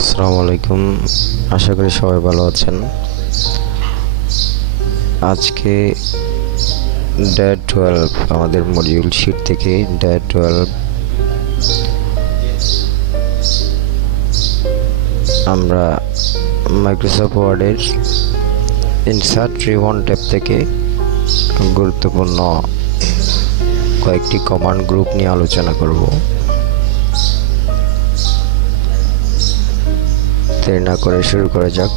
আসসালামু আলাইকুম। আশা করি সবাই ভালো আছেন। আজকে ডে 12 আমাদের মডিউল শিট থেকে ডে 12 আমরা মাইক্রোসফট ওয়ার্ডের ইনসার্ট রিবন ট্যাব থেকে গুরুত্বপূর্ণ কয়েকটি কমান্ড গ্রুপ নিয়ে আলোচনা করব। দেরি না করে শুরু করা যাক।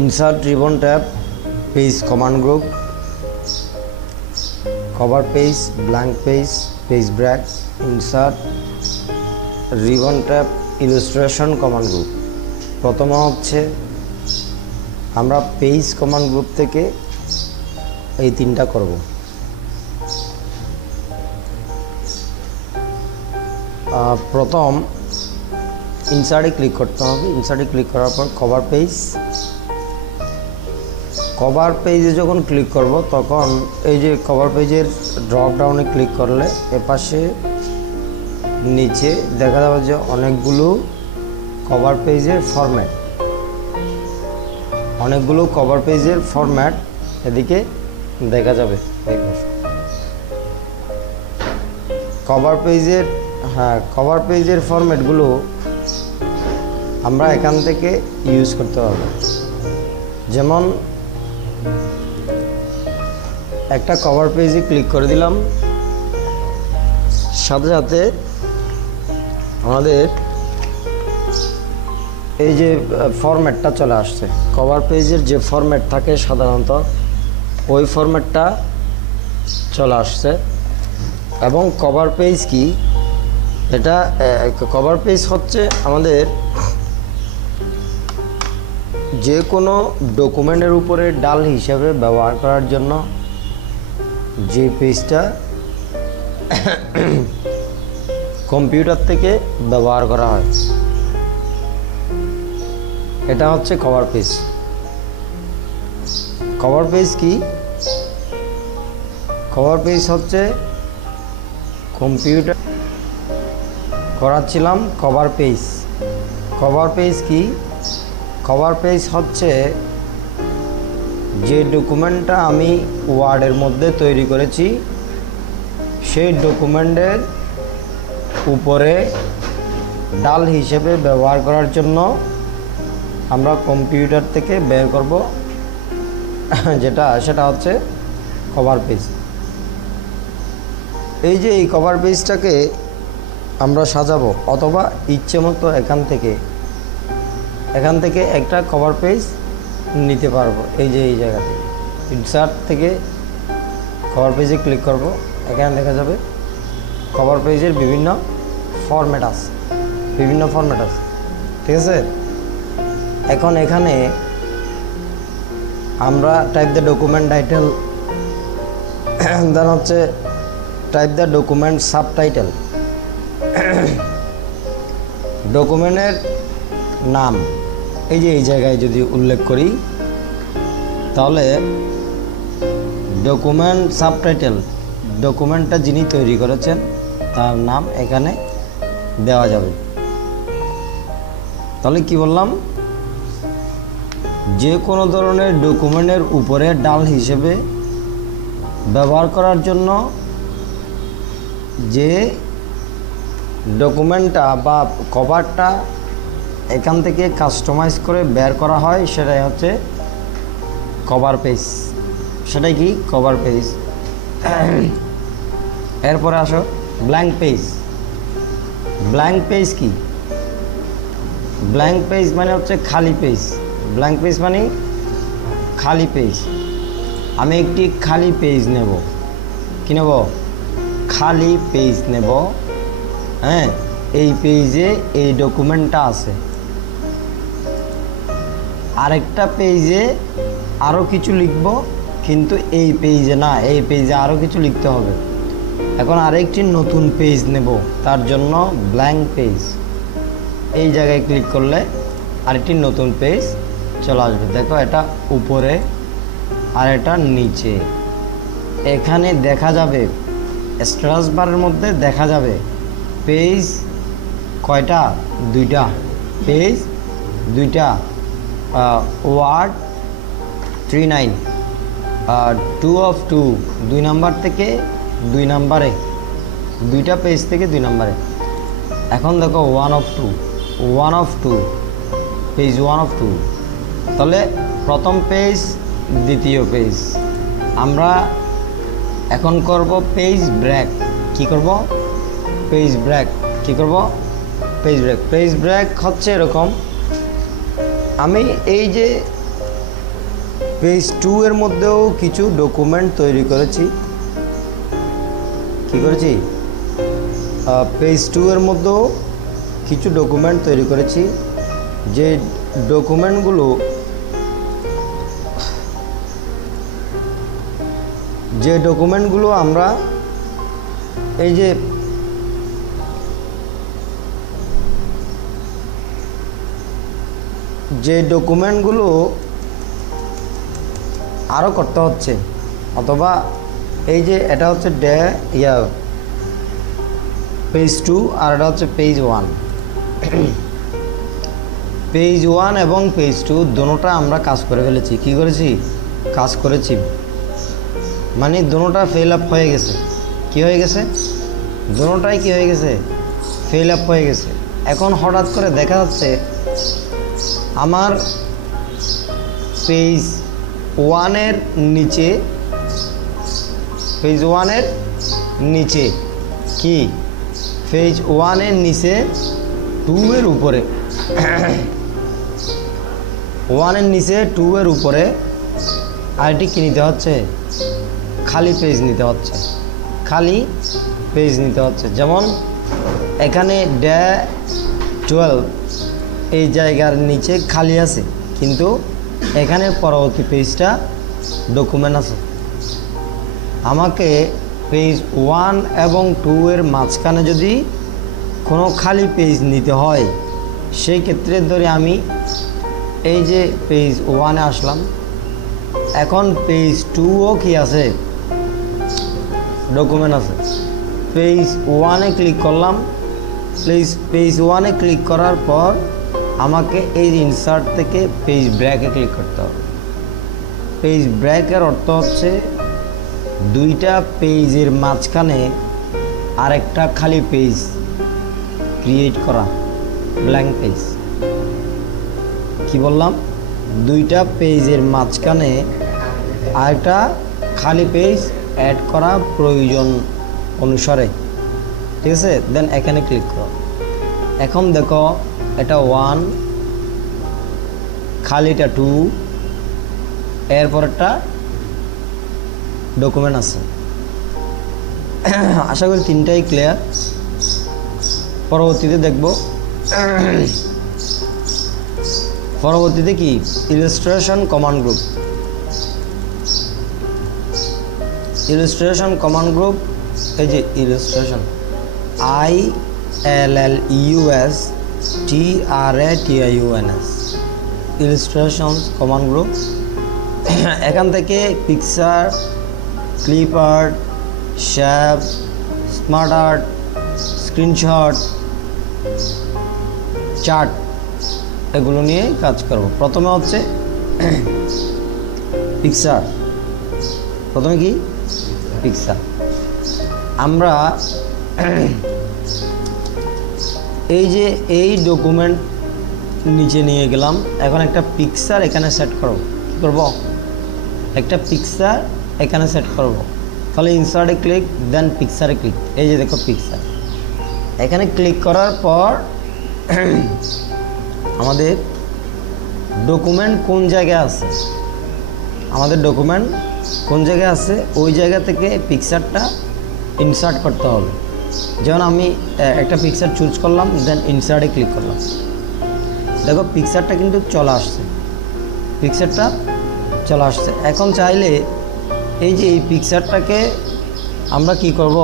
Insert ribbon tab, page command group, cover page, blank page, page break, insert ribbon tab, illustration command group. প্রথমে হচ্ছে আমরা পেজ কমান্ড গ্রুপ থেকে এই তিনটা করব। প্রথম ইনসার্টে ক্লিক করতে হবে। ইনসার্টে ক্লিক করার পর কভার পেজ, কভার পেজে যখন ক্লিক করব তখন এই যে কভার পেজের ড্রপ ডাউনে ক্লিক করলে এপাশে নিচে দেখা যাবে যে অনেকগুলো কভার পেজের ফরম্যাট, অনেকগুলো কভার পেজের ফরম্যাট এদিকে দেখা যাবে। কভার পেজের ফরম্যাটগুলো আমরা এখান থেকে ইউজ করতে পারবো। যেমন একটা কভার পেজে ক্লিক করে দিলাম, সাথে সাথে আমাদের এই যে ফরম্যাটটা চলে আসছে। কভার পেজের যে ফরম্যাট থাকে সাধারণত ওই ফরম্যাটটা চলে আসছে। এবং কভার পেজ কি, এটা কভার পেজ হচ্ছে আমাদের যে কোনো ডকুমেন্টের উপরে ডাল হিসাবে ব্যবহার করার জন্য যে পেজটা কম্পিউটার থেকে ব্যবহার করা হয়, এটা হচ্ছে কভার পেজ। কভার পেজ কি? কভার পেজ হচ্ছে কম্পিউটার করাচ্ছিলাম কভার পেজ। কভার পেজ কি? কভার পেজ হচ্ছে যে ডকুমেন্টটা আমি ওয়ার্ডের মধ্যে তৈরি করেছি সেই ডকুমেন্টের উপরে ডাল হিসেবে ব্যবহার করার জন্য আমরা কম্পিউটার থেকে বের করব সেটা হচ্ছে কভার পেজ। এই যে এই কভার পেজটাকে আমরা সাজাবো, অথবা ইচ্ছে মতো এখান থেকে একটা কভার পেজ নিতে পারবো। এই যে এই জায়গা থেকে ইনসার্ট থেকে কভার পেজে ক্লিক করব, এখানে দেখা যাবে কভার পেজের বিভিন্ন ফরম্যাট আছে, ঠিক আছে। এখন এখানে আমরা টাইপ দ্য ডকুমেন্ট টাইটেল, দেন হচ্ছে টাইপ দ্য ডকুমেন্ট সাবটাইটেল। ডকুমেন্টের নাম এই যে এই জায়গায় যদি উল্লেখ করি তাহলে ডকুমেন্ট সাবটাইটেল, ডকুমেন্টটা যিনি তৈরি করেছেন তার নাম এখানে দেওয়া যাবে। তাহলে কি বললাম, যে কোনো ধরনের ডকুমেন্টের উপরে ডাল হিসেবে ব্যবহার করার জন্য যে ডকুমেন্টটা বা কভারটা এখান থেকে কাস্টমাইজ করে বের করা হয় সেটাই হচ্ছে কভার পেজ। সেটাই কি? Cover page. এরপরে আসো ব্ল্যাঙ্ক পেজ। ব্ল্যাঙ্ক পেজ কি? ব্ল্যাঙ্ক পেজ মানে হচ্ছে খালি পেজ। ব্ল্যাঙ্ক পেজ মানে খালি পেজ। আমি একটি খালি পেজ নেব। কি নেব? খালি পেজ নেব। হ্যাঁ, এই পেজে এই ডকুমেন্টটা আছে। আরেকটা পেজে আরও কিছু লিখব, কিন্তু এই পেজে না, এই পেজে আরও কিছু লিখতে হবে। এখন আরেকটি নতুন পেজ নেব, তার জন্য ব্ল্যাঙ্ক পেজ। এই জায়গায় ক্লিক করলে আরেকটি নতুন পেজ চলে আসবে। দেখো, এটা উপরে আর এটা নিচে। এখানে দেখা যাবে স্ট্যাটাস বারের মধ্যে দেখা যাবে পেজ কয়টা, দুইটা পেজ, দুইটা ওয়ার্ড 39 2 of 2 2 নাম্বার থেকে 2 নাম্বারে, দুইটা পেজ থেকে 2 নাম্বারে। এখন দেখো 1 of 2 1 of 2 পেজ 1 of 2, তাহলে প্রথম পেজ দ্বিতীয় পেজ। আমরা এখন করব পেজ ব্রেক। কি করব? Page break. কি করব? Page break. পেজ ব্রেক হচ্ছে এরকম, আমি এই যে পেজ 2 এর মধ্যেও কিছু ডকুমেন্ট তৈরি করেছি। কি করেছি? পেজ 2 এর মধ্যেও কিছু ডকুমেন্ট তৈরি করেছি, যে ডকুমেন্টগুলো আমরা এই যে ডকুমেন্টগুলো আরও করতে হচ্ছে, অথবা এই যে এটা হচ্ছে পেজ 2 আর এটা হচ্ছে পেজ 1। পেজ 1 এবং পেজ 2 দুটোটা আমরা কাজ করে ফেলেছি। কি করেছি? কাজ করেছি, মানে দুটোটা ফিল আপ হয়ে গেছে। কি হয়ে গেছে? দুটোটাই কি হয়ে গেছে? ফিল আপ হয়ে গেছে। এখন হঠাৎ করে দেখা যাচ্ছে আমার পেজ 1 এর নিচে, পেজ 1 এর নিচে কি, পেজ 1 এর নিচে 2 এর উপরে 1 এর নিচে 2 এর উপরে আরেকটি কি নিতে হচ্ছে? খালি পেজ নিতে হচ্ছে। খালি পেজ নিতে হচ্ছে। যেমন এখানে -12 এই জায়গার নিচে খালি আছে, কিন্তু এখানে পরবর্তী পেজটা ডকুমেন্ট আছে। আমাকে পেজ 1 এবং 2 এর মাঝখানে যদি কোনো খালি পেজ নিতে হয়, সেই ক্ষেত্রে ধরে আমি এই যে পেজ 1 এ আসলাম, এখন পেজ 2ও কি আছে? ডকুমেন্ট আছে। পেজ 1 এ ক্লিক করলাম। পেজ 1 এ ক্লিক করার পর আমাকে এই ইনসার্ট থেকে পেজ ব্রেকে ক্লিক করতে হবে। পেজ ব্রেকের অর্থ হচ্ছে দুইটা পেজের মাঝখানে আরেকটা খালি পেজ ক্রিয়েট করা, ব্ল্যাঙ্ক পেজ। কি বললাম? দুইটা পেজের মাঝখানে আরেকটা খালি পেজ অ্যাড করা প্রয়োজন অনুসারে। ঠিক আছে, দেন এখানে ক্লিক করো। এখন দেখো এটা 1, খালিটা 2, এরপর একটা ডকুমেন্ট আছে। আশা করি তিনটাই ক্লিয়ার। পরবর্তীতে দেখব, পরবর্তীতে কি illustration command group. Illustration command group, এই যে illustration ILLUSTRATIONS illustration command group. এখান থেকে picture, clip art, shaft, smart art, screenshot, chart, এগুলো নিয়ে কাজ করব। প্রথমে হচ্ছে পিকচার। প্রথমে কি? পিকচার। আমরা এই যে এই ডকুমেন্ট নিচে নিয়ে গেলাম, এখন একটা পিকচার এখানে সেট করব। কী করব? একটা পিকচার এখানে সেট করব। তাহলে ইনসার্টে ক্লিক, দেন পিকচারে ক্লিক। এই যে দেখো পিকচার, এখানে ক্লিক করার পর আমাদের ডকুমেন্ট কোন জায়গায় আছে, আমাদের ডকুমেন্ট কোন জায়গায় আছে ওই জায়গা থেকে পিকচারটা ইনসার্ট করতে হবে। যেমন আমি একটা পিকচার চুজ করলাম, দেন ইনসার্টে ক্লিক করলাম। দেখো পিকচারটা কিন্তু চলে আসছে, পিকচারটা চলে আসছে। এখন চাইলে এই যে এই পিকচারটাকে আমরা কি করব,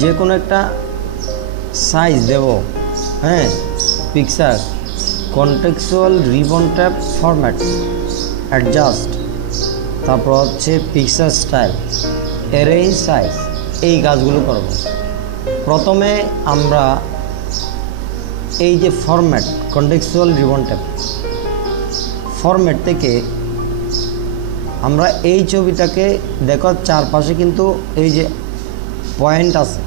যে কোনো একটা সাইজ দেব। হ্যাঁ, picture contextual ribbon tap format adjust তারপর হচ্ছে পিকচার স্টাইল, অ্যারেঞ্জ সাইজ, এই কাজগুলো করব। প্রথমে আমরা এই যে format, contextual ribbon tab, format থেকে আমরা এই ছবিটাকে দেখো চারপাশে কিন্তু এই যে পয়েন্ট আছে,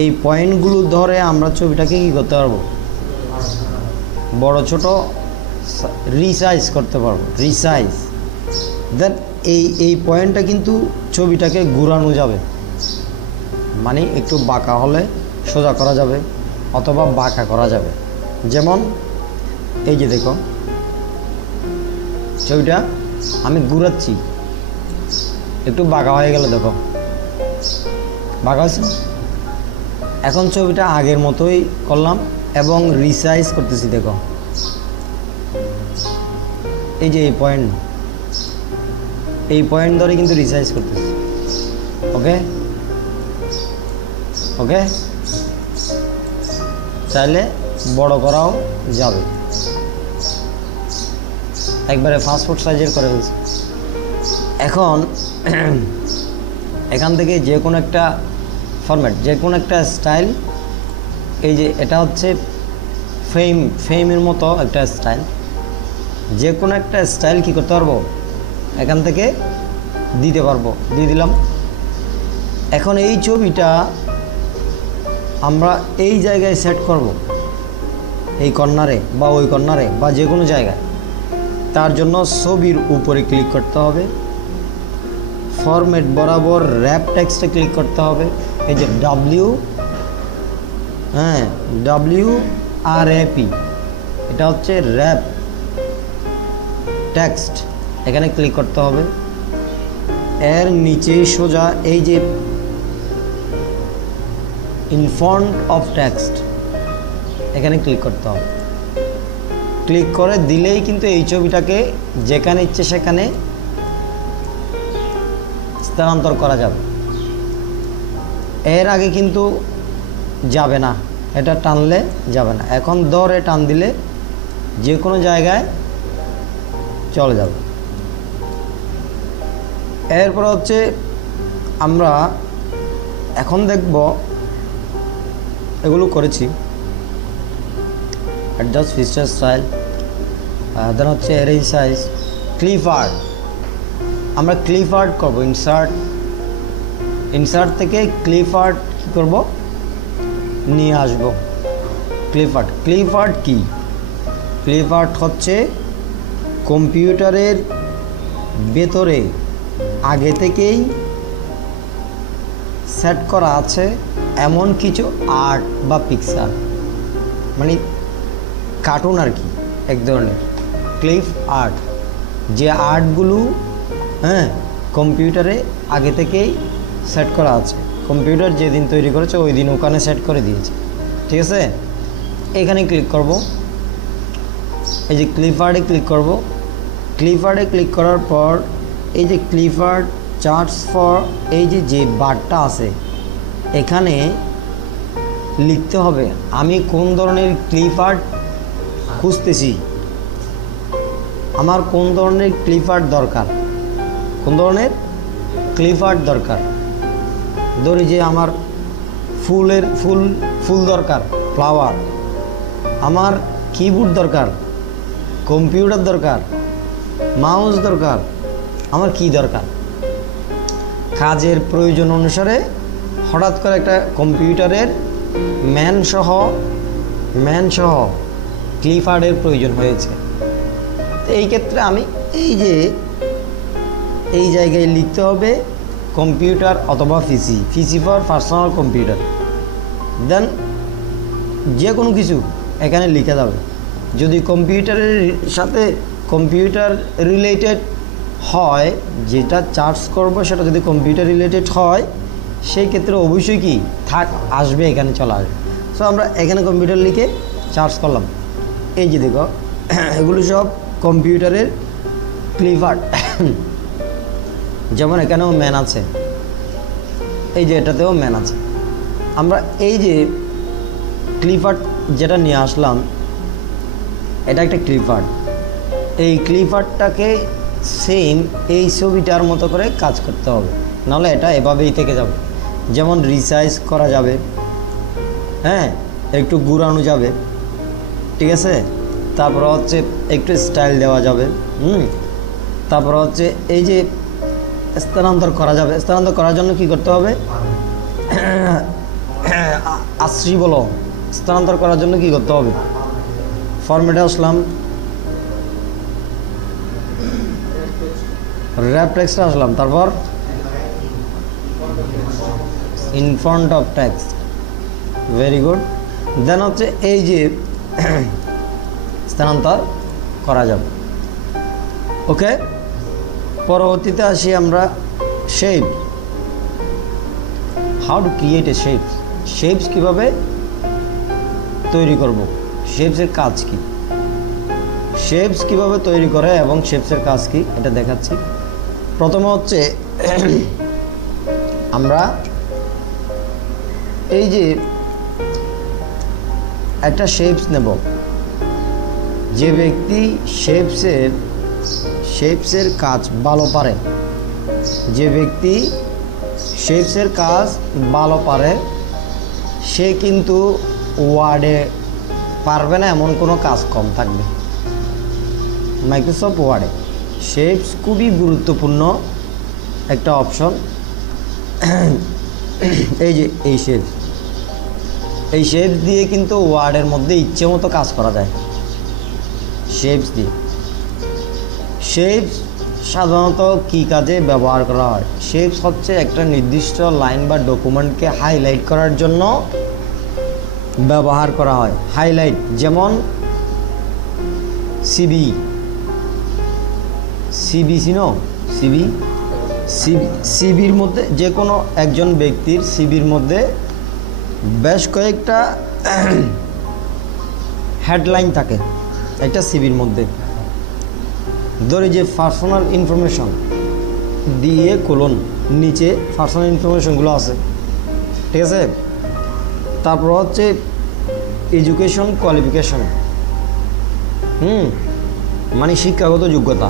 এই পয়েন্টগুলো ধরে আমরা ছবিটাকে কী করতে পারবো, বড় ছোট রিসাইজ করতে পারবো, রিসাইজ। দেন এই পয়েন্টটা কিন্তু ছবিটাকে ঘুরানো যাবে, মানে একটু বাঁকা হলে সোজা করা যাবে অথবা বাঁকা করা যাবে। যেমন এই যে দেখো ছবিটা আমি ঘুরাচ্ছি, একটু বাঁকা হয়ে গেল, দেখো বাঁকা হয়েছে। এখন ছবিটা আগের মতোই করলাম এবং রিসাইজ করতেছি, দেখো এই যে এই পয়েন্ট ধরে কিন্তু রিসাইজ করতেছি। ওকে ওকে, চাইলে বড় করাও যাবে, একবারে পাসপোর্ট সাইজের করে ফেলছি। এখন এখান থেকে যে কোনো একটা ফরম্যাট, যে কোনো একটা স্টাইল, এই যে এটা হচ্ছে ফ্রেমের মতো একটা স্টাইল, যে কোনো একটা স্টাইল কী করতে পারবো, এখান থেকে দিতে পারবো, দিয়ে দিলাম। এখন এই ছবিটা আমরা এই জায়গায় সেট করব, এই কর্নারে বা ওই কর্নারে বা যে কোনো জায়গায়। তার জন্য ছবির উপরে ক্লিক করতে হবে, ফরম্যাট বরাবর র্যাপ টেক্সটে ক্লিক করতে হবে, এই যে WRAP, এটা হচ্ছে র্যাপ টেক্সট, এখানে ক্লিক করতে হবে। এর নিচে সোজা এই যে ইন ফন্ট অফ টেক্সট, এখানে ক্লিক করতে হবে। ক্লিক করে দিলেই কিন্তু এই ছবিটাকে যেখানে ইচ্ছে সেখানে স্থানান্তর করা যাবে। এর আগে কিন্তু যাবে না, এটা টানলে যাবে না। এখন ধরে টান দিলে যে কোনো জায়গায় চলে যাবে। এরপর হচ্ছে আমরা এখন দেখব, এগুলো করেছি, অ্যাডজাস্ট ফিচার স্টাইল, দেন হচ্ছে অ্যারেঞ্জ সাইজ, ক্লিপ আর্ট। আমরা ক্লিপ আর্ট করবো, ইনসার্ট থেকে ক্লিপ আর্ট কী করবো, নিয়ে আসবো। ক্লিপ আর্ট কি? ক্লিপ আর্ট হচ্ছে কম্পিউটারের ভেতরে আগে থেকেই সেট করা আছে এমন কিছু আর্ট বা পিকচার, মানে কার্টুন আর কি, এক ধরনের ক্লিপ আর্ট। যে আর্টগুলো কম্পিউটারে আগে থেকেই সেট করা আছে, কম্পিউটার যেদিন তৈরি করেছে ওই দিন ওখানে সেট করে দিয়েছে, ঠিক আছে। এখানে ক্লিক করব, এই যে ক্লিপ আর্টে ক্লিক করব। ক্লিপ আর্টে ক্লিক করার পর এই যে ক্লিপ আর্ট চার্টস ফর, এই যে বারটা আছে এখানে লিখতে হবে আমি কোন ধরনের ক্লিপ আর্ট খুঁজতেছি, আমার কোন ধরনের ক্লিপ আর্ট দরকার, কোন ধরনের ক্লিপ আর্ট দরকার। ধরি যে আমার ফুল দরকার, ফ্লাওয়ার, আমার কিবোর্ড দরকার, কম্পিউটার দরকার, মাউস দরকার, আমার কি দরকার। কাজের প্রয়োজন অনুসারে হঠাৎ করে একটা কম্পিউটারের ম্যান সহ ক্লিপ আর্টের প্রয়োজন হয়েছে। তো এই ক্ষেত্রে আমি এই জায়গায় লিখতে হবে কম্পিউটার অথবা পিসি ফর পার্সোনাল কম্পিউটার। দেন যে কোনো কিছু এখানে লিখে যাবে। যদি কম্পিউটারের সাথে কম্পিউটার রিলেটেড হয়, যেটা চার্জ করব সেটা যদি কম্পিউটার রিলেটেড হয়, সেই ক্ষেত্রে অবশ্যই কি আসবে, এখানে চলে আসবে। সো আমরা এখানে কম্পিউটার লিখে চার্জ করলাম। এই যে দেখো এগুলো সব কম্পিউটারের ক্লিপ আর্ট। যেমন এখানেও ম্যান আছে, এই যে এটাতেও ম্যান আছে। আমরা এই যে ক্লিপ আর্ট যেটা নিয়ে আসলাম, এটা একটা ক্লিপ আর্ট। এই ক্লিপ আর্টটাকে সেম এই ছবিটার মতো করে কাজ করতে হবে, নাহলে এটা এভাবেই থেকে যাবে। যেমন রিসাইজ করা যাবে, হ্যাঁ, একটু ঘুরানো যাবে, ঠিক আছে, তারপর হচ্ছে একটু স্টাইল দেওয়া যাবে, তারপর হচ্ছে এই যে স্থানান্তর করা যাবে। স্থানান্তর করার জন্য কি করতে হবে? আশ্রী বলো, স্থানান্তর করার জন্য কি করতে হবে? ফরম্যাটে আসলাম, র্যাপ টেক্সটে আসলাম, তারপর in front of text, very good. Then হচ্ছে এই যে স্থানান্তর করা যাবে। ওকে, পরবর্তীতে আসি আমরা shape. How to create a shape, shapes কীভাবে তৈরি করব, শেপসের কাজ কি, শেপস কীভাবে তৈরি করে এবং শেপসের কাজ কি এটা দেখাচ্ছি। প্রথমে হচ্ছে আমরা এই যে একটা শেপস নেব। যে ব্যক্তি শেপসের কাজ ভালো পারে, যে ব্যক্তি শেপসের কাজ ভালো পারে, সে কিন্তু ওয়ার্ডে পারবে না এমন কোনো কাজ কম থাকবে। মাইক্রোসফট ওয়ার্ডে শেপস খুবই গুরুত্বপূর্ণ একটা অপশন। এই যে এই শেপস দিয়ে কিন্তু ওয়ার্ডের মধ্যে ইচ্ছে মতো কাজ করা যায়। শেপস দিয়ে, শেপস সাধারণত কী কাজে ব্যবহার করা হয়? শেপস হচ্ছে একটা নির্দিষ্ট লাইন বা ডকুমেন্টকে হাইলাইট করার জন্য ব্যবহার করা হয়। হাইলাইট, যেমন সিবি চিনো? সিবির মধ্যে যে কোনো একজন ব্যক্তির সিবির মধ্যে বেশ কয়েকটা হেডলাইন থাকে একটা সিবির মধ্যে। ধরে যে পার্সোনাল ইনফরমেশন দিয়ে কোলন নিচে পার্সোনাল ইনফরমেশনগুলো আছে, ঠিক আছে। তারপর হচ্ছে এডুকেশন কোয়ালিফিকেশন, মানে শিক্ষাগত যোগ্যতা।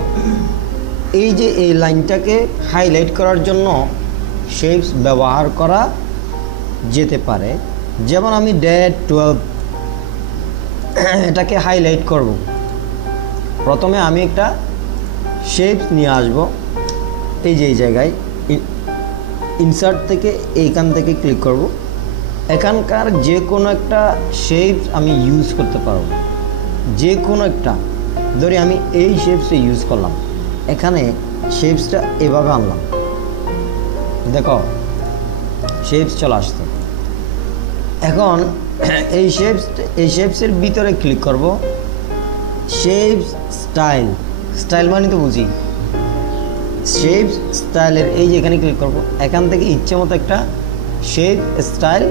এই যে এই লাইনটাকে হাইলাইট করার জন্য শেপস ব্যবহার করা যেতে পারে। যেমন আমি ডেট 12 এটাকে হাইলাইট করব। প্রথমে আমি একটা শেপস নিয়ে আসব, এই যে এই জায়গায় ইনসার্ট থেকে এইখান থেকে ক্লিক করব। এখানকার যে কোনো একটা শেপস আমি ইউজ করতে পারব, যে কোনো একটা। ধরি আমি এই শেপসে ইউজ করলাম, এখানে শেপসটা এভাবে আনলাম, দেখো শেপস চলে আসতো। এখন এই শেপসের ভিতরে ক্লিক করব, শেপস স্টাইল মানে তো বুঝি, শেপস স্টাইলের এই যে এখানে ক্লিক করব। এখান থেকে ইচ্ছে মতো একটা শেপ স্টাইল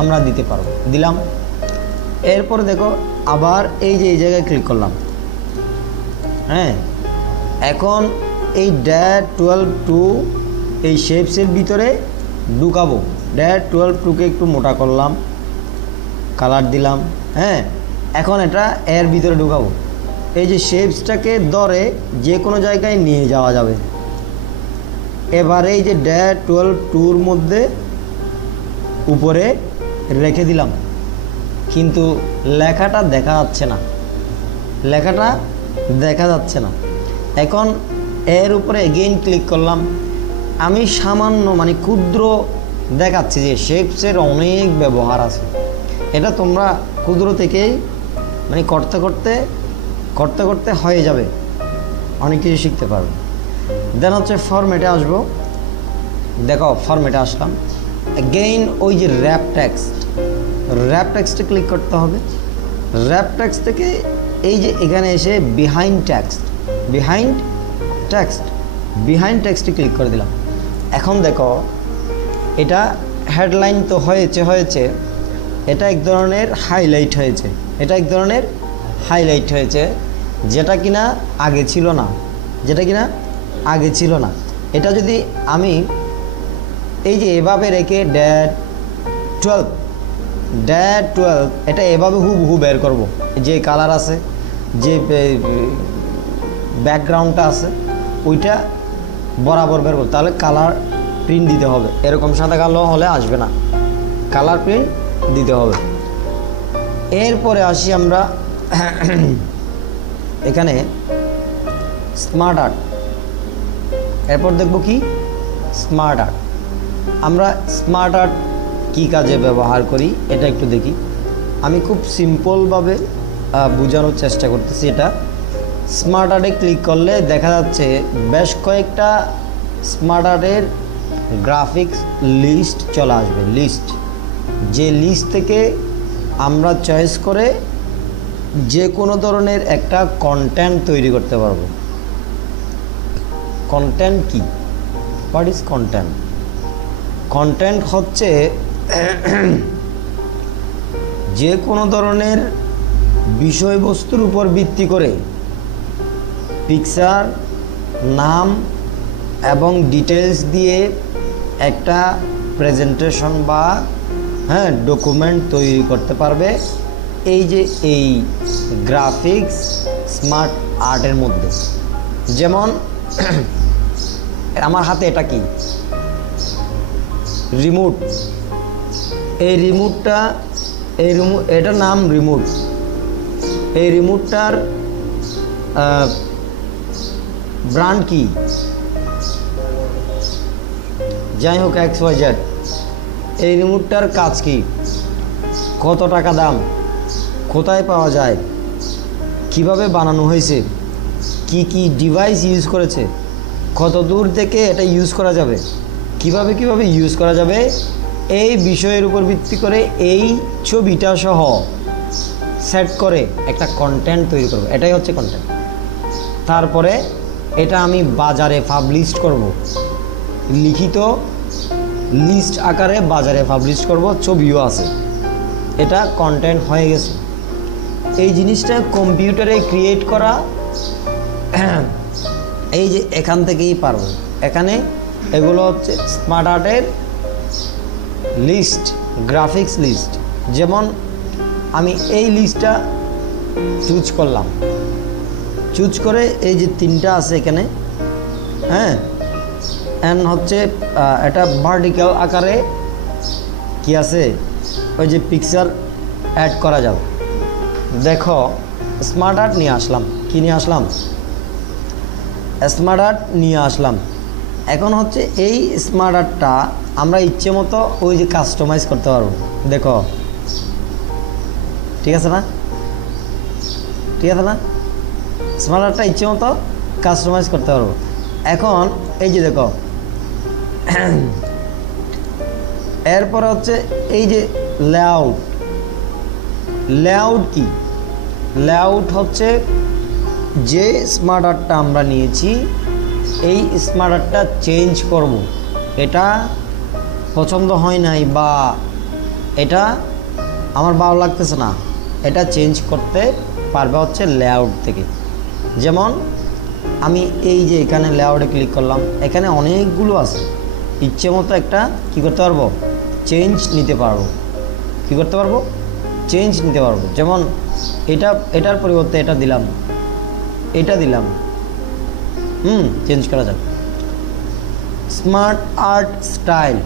আমরা দিতে পারবো, দিলাম। এরপরে দেখো আবার এই যে এই জায়গায় ক্লিক করলাম, হ্যাঁ। এখন এই -12 এই শেপসের ভিতরে ঢুকাবো। -12 একটু মোটা করলাম, কালার দিলাম, হ্যাঁ। এখন এটা এর ভিতরে ঢুকাবো। এই যে শেপসটাকে ধরে যে কোনো জায়গায় নিয়ে যাওয়া যাবে। এবারে এই যে -12 মধ্যে উপরে রেখে দিলাম, কিন্তু লেখাটা দেখা যাচ্ছে না, এখন এর উপরে এগেইন ক্লিক করলাম। আমি সামান্য মানে ক্ষুদ্র দেখাচ্ছি যে শেপসের অনেক ব্যবহার আছে। এটা তোমরা ক্ষুদ্র থেকেই মানে করতে করতে হয়ে যাবে, অনেক কিছু শিখতে পারবে। দেন হচ্ছে ফরম্যাটে আসবো। দেখো ফরম্যাটে আসলাম, এগেইন ওই যে র্যাপ টেক্সটে ক্লিক করতে হবে। র্যাপ টেক্সট থেকে এই যে এখানে এসে বিহাইন্ড টেক্সটে ক্লিক করে দিলাম। এখন দেখো এটা হেডলাইন তো হয়েছে, এটা এক ধরনের হাইলাইট হয়েছে, যেটা কিনা আগে ছিল না। এটা যদি আমি এই যে এভাবে রেখে -12 এটা এভাবে হুবহু বের করব, যে কালার আছে, যে ব্যাকগ্রাউন্ডটা আছে, ওইটা বরাবর বের করতে, তাহলে কালার প্রিন্ট দিতে হবে। এরকম সাদা কালো হলে আসবে না, কালার প্রিন্ট দিতে হবে। এরপরে আসি আমরা এখানে স্মার্ট আর্ট। এরপর দেখব কি স্মার্ট আর্ট। আমরা স্মার্ট আর্ট কী কাজে ব্যবহার করি এটা একটু দেখি। আমি খুব সিম্পলভাবে বোঝানোর চেষ্টা করতেছি। এটা স্মার্ট আর্টে ক্লিক করলে দেখা যাচ্ছে বেশ কয়েকটা স্মার্ট আর্টের গ্রাফিক্স লিস্ট চলে আসবে। লিস্ট, যে লিস্ট থেকে আমরা চয়েস করে যে কোনো ধরনের একটা কন্টেন্ট তৈরি করতে পারবো। কন্টেন্ট কি? What is content? কন্টেন্ট হচ্ছে যে কোনো ধরনের বিষয়বস্তুর উপর ভিত্তি করে পিকচার, নাম এবং ডিটেলস দিয়ে একটা প্রেজেন্টেশন বা ডকুমেন্ট তৈরি করতে পারবে এই যে এই গ্রাফিক্স স্মার্ট আর্টের মধ্যে। যেমন আমার হাতে এটা কি? রিমোট। এই রিমোটটা এটার নাম রিমোট। এই রিমোটটার ব্র্যান্ড কি? যাই হোক XYZ। এই রিমোটটার কাজ কি? কত টাকা দাম? কোথায় পাওয়া যায়? কিভাবে বানানো হয়েছে? কি কি ডিভাইস ইউজ করেছে? কত দূর থেকে এটা ইউজ করা যাবে? কিভাবে ইউজ করা যাবে? এই বিষয়ের উপর ভিত্তি করে এই ছবিটা সহ সেট করে একটা কন্টেন্ট তৈরি করব। এটাই হচ্ছে কন্টেন্ট। তারপরে এটা আমি বাজারে পাবলিশ করব, লিখিত লিস্ট আকারে বাজারে পাবলিশ করব, ছবিও আছে। এটা কন্টেন্ট হয়ে গেছে। এই জিনিসটা কম্পিউটারে ক্রিয়েট করা এই যে এখান থেকেই পারবো। এখানে এগুলো হচ্ছে স্মার্ট আর্টের লিস্ট, গ্রাফিক্স লিস্ট। যেমন আমি এই লিস্টটা চুজ করলাম, চুজ করে এই যে তিনটা আছে এখানে, হচ্ছে এটা ভার্টিক্যাল আকারে কি আছে, ওই যে পিকচার অ্যাড করা যাবে। দেখো স্মার্ট আর্ট নিয়ে আসলাম। কি নিয়ে আসলাম? স্মার্ট আর্ট নিয়ে আসলাম। এখন হচ্ছে এই স্মার্ট আর্টটা আমরা ইচ্ছে মতো ওই যে কাস্টমাইজ করতে পারবো। দেখো ঠিক আছে না? ঠিক আছে না? স্মার্ট আর্টটা ইচ্ছে মতো কাস্টমাইজ করতে পারবো। এখন এই যে দেখো, এরপরে হচ্ছে এই যে লেআউট। লেআউট কি? লেআউট হচ্ছে যে স্মার্ট আর্টটা আমরা নিয়েছি এই স্মার্ট আর্টটা চেঞ্জ করব। এটা পছন্দ হয় নাই বা এটা আমার ভালো লাগতেছে না, এটা চেঞ্জ করতে পারবে হচ্ছে লেআউট থেকে। যেমন আমি এই যে এখানে লেআউটে ক্লিক করলাম, এখানে অনেকগুলো আছে, ইচ্ছে মতো একটা কী করতে পারবো? চেঞ্জ নিতে পারবো। কী করতে পারবো? চেঞ্জ নিতে পারবো। যেমন এটার পরিবর্তে এটা দিলাম, এটা দিলাম, চেঞ্জ করা যাবে। Smart art style.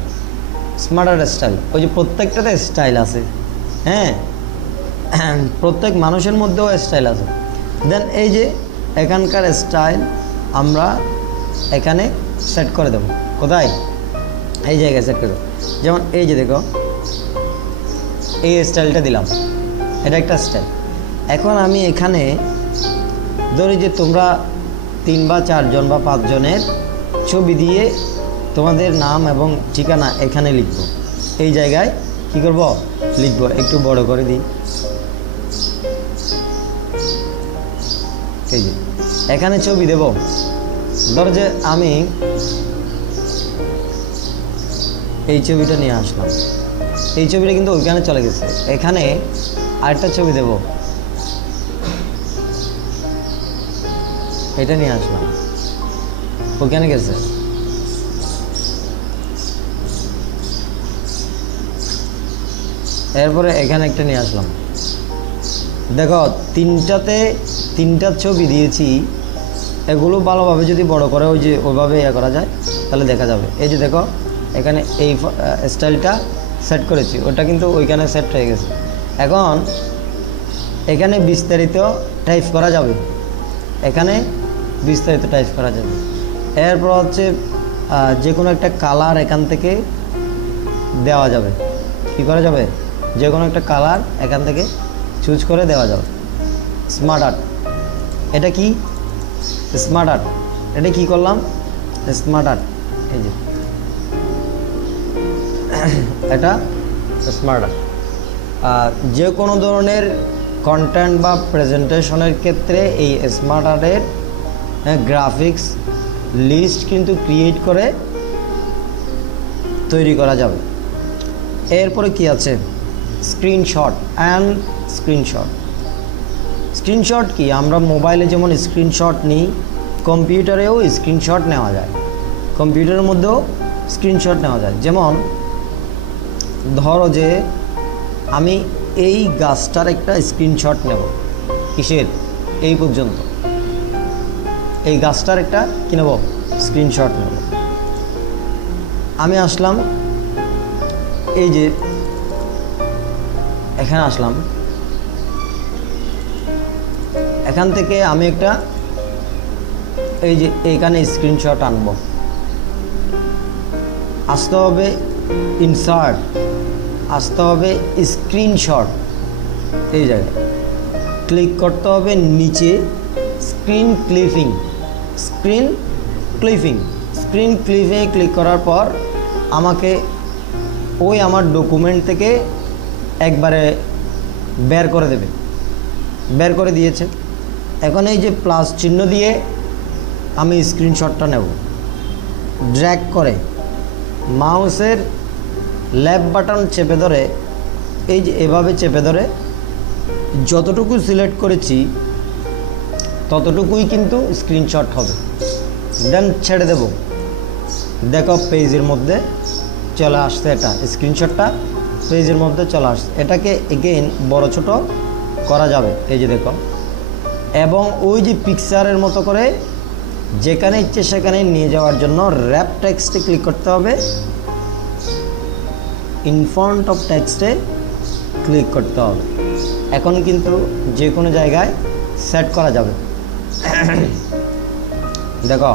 Smart art style ওই যে প্রত্যেকটাতে স্টাইল আছে, প্রত্যেক মানুষের মধ্যেও স্টাইল আছে। দেন এই যে এখানকার স্টাইল আমরা এখানে সেট করে দেবো। কোথায়? এই জায়গায় সেট করে দেবো। যেমন এই যে দেখো এই স্টাইলটা দিলাম, এটা একটা স্টাইল। এখন আমি এখানে ধরি যে তোমরা 3 বা 4 জন বা 5 জনের ছবি দিয়ে তোমাদের নাম এবং ঠিকানা এখানে লিখব। এই জায়গায় কি করব? লিখব। একটু বড় করে দিই। এই যে এখানে ছবি দেব। ধর যে আমি এই ছবিটা নিয়ে আসলাম, এই ছবিটা কিন্তু ওইখানে চলে গেছে। এখানে আরেকটা ছবি দেব, এটা নিয়ে আসলাম, ওইখানে গেছে। এরপরে এখানে একটা নিয়ে আসলাম। দেখো তিনটা ছবি দিয়েছি, এগুলো ভালোভাবে যদি বড় করে ওই যে ওইভাবে ইয়ে করা যায় তাহলে দেখা যাবে। এই যে দেখো এখানে এই স্টাইলটা সেট করেছি, ওটা কিন্তু ওইখানে সেট হয়ে গেছে। এখন এখানে বিস্তারিত টাইপ করা যাবে, এখানে বিস্তারিত টাইপ করা যাবে। এরপর হচ্ছে যে কোনো একটা কালার এখান থেকে দেওয়া যাবে। কী করা যাবে? যে কোনো একটা কালার এখান থেকে চুজ করে দেওয়া যাবে। স্মার্ট আর্ট, এটা কি স্মার্ট আর্ট, এটা কি করলাম স্মার্ট আর্ট, এই যে এটা স্মার্ট আর্ট। যে কোনো ধরনের কন্টেন্ট বা প্রেজেন্টেশনের ক্ষেত্রে এই স্মার্ট আর্টের গ্রাফিক্স লিস্ট কিন্তু ক্রিয়েট করে তৈরি করা যাবে। এরপরে কি আছে? Screenshot and screenshot. স্ক্রিনশট কি? আমরা মোবাইলে যেমন স্ক্রিনশট নিই, কম্পিউটারেও স্ক্রিনশট নেওয়া যায়, কম্পিউটারের মধ্যেও স্ক্রিনশট নেওয়া যায়। যেমন ধরো যে আমি এই গাছটার একটা স্ক্রিনশট নেব, কিসের? এই পর্যন্ত এই গাছটার একটা কী নেব? স্ক্রিনশট নেব। আমি আসলাম, এই যে এখানে আসলাম, এখান থেকে আমি একটা এই যে এইখানে স্ক্রিনশট আনবো। আসতে হবে ইনসার্ট, আসতে হবে স্ক্রিনশট, এই জায়গায় ক্লিক করতে হবে নিচে screen clipping, screen clipping, screen ক্লিপে ক্লিক করার পর আমাকে ওই আমার ডকুমেন্ট থেকে একবারে বের করে দেবে, বের করে দিয়েছে। এখন এই যে প্লাস চিহ্ন দিয়ে আমি স্ক্রিনশটটা নেব, ড্র্যাগ করে মাউসের লেফট বাটন চেপে ধরে, এই যে এভাবে চেপে ধরে যতটুকু সিলেক্ট করেছি ততটুকুই কিন্তু স্ক্রিনশট হবে। দেন ছেড়ে দেব, দেখো পেজের মধ্যে চলে আসছে, এটা স্ক্রিনশটটা পেজের মধ্যে চলে আসছে। এটাকে এগেইন বড় ছোট করা যাবে, এই যে দেখো। এবং ওই যে পিকচারের মতো করে যেখানে ইচ্ছে সেখানে নিয়ে যাওয়ার জন্য র্যাপ টেক্সটে ক্লিক করতে হবে, ইন ফ্রন্ট অফ টেক্সটে ক্লিক করতে হবে। এখন কিন্তু যে কোনো জায়গায় সেট করা যাবে। দেখো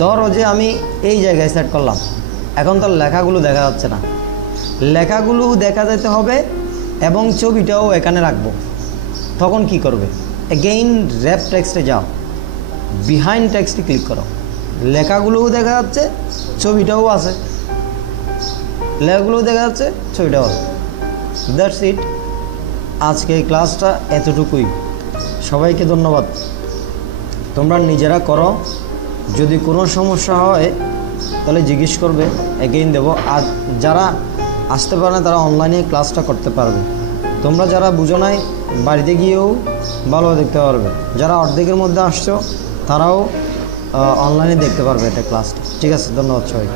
ধরো যে আমি এই জায়গায় সেট করলাম, এখন তো লেখাগুলো দেখা যাচ্ছে না, লেখাগুলো দেখা যেতে হবে এবং ছবিটাও এখানে রাখবো। তখন কি করবে? এগেইন র্যাপ টেক্সটে যাও, বিহাইন্ড টেক্সটে ক্লিক করো, লেখাগুলোও দেখা যাচ্ছে, ছবিটাও আছে, লেখাগুলোও দেখা যাচ্ছে, ছবিটাও আছে। That's it. আজকে এই ক্লাসটা এতটুকুই। সবাইকে ধন্যবাদ। তোমরা নিজেরা করো, যদি কোনো সমস্যা হয় তাহলে জিজ্ঞেস করবে, এগেইন দেবো। আর যারা আসতে পারে না তারা অনলাইনে ক্লাসটা করতে পারবে। তোমরা যারা বুঝো নাই বাড়িতে গিয়েও ভালোভাবে দেখতে পারবে। যারা অর্ধেকের মধ্যে আসছো তারাও অনলাইনে দেখতে পারবে এটা ক্লাসটা। ঠিক আছে, ধন্যবাদ সবাই।